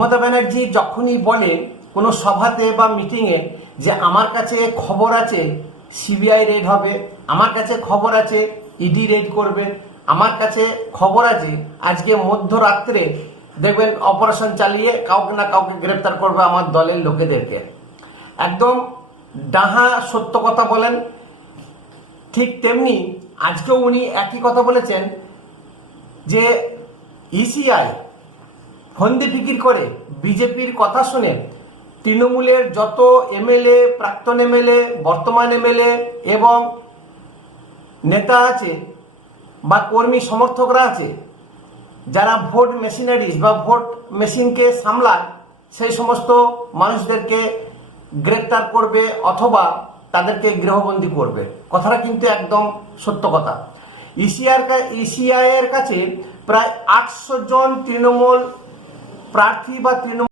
মমতা ব্যানার্জি যখনই বলে কোনো সভাতে বা মিটিংয়ে যে আমার কাছে খবর আছে সিবিআই রেড হবে, আমার কাছে খবর আছে ইডি রেড করবে, আমার কাছে খবর আছে আজকে মধ্যরাত্রে দেখবেন অপারেশন চালিয়ে কাউকে না কাউকে গ্রেপ্তার করবে আমার দলের লোকেদেরকে, একদম ডাহা সত্য কথা বলেন। ঠিক তেমনি আজকেও উনি একই কথা বলেছেন যে ইসিআই ফন্দি ফিকির করে বিজেপির কথা শুনে তৃণমূলের যত এমএলএ, প্রাক্তন এমএলএ, বর্তমান এমএলএ এবং নেতা আছে বা কর্মী সমর্থকরা আছে, যারা ভোট মেশিনারিজ বা ভোট মেশিনকে সামলায়, সেই সমস্ত মানুষদেরকে গ্রেপ্তার করবে অথবা তাদেরকে গৃহবন্দী করবে। কথাটা কিন্তু একদম সত্য কথা। ইসিআই এর কাছে প্রায় 800 জন তৃণমূল প্রার্থী বা তৃণমূল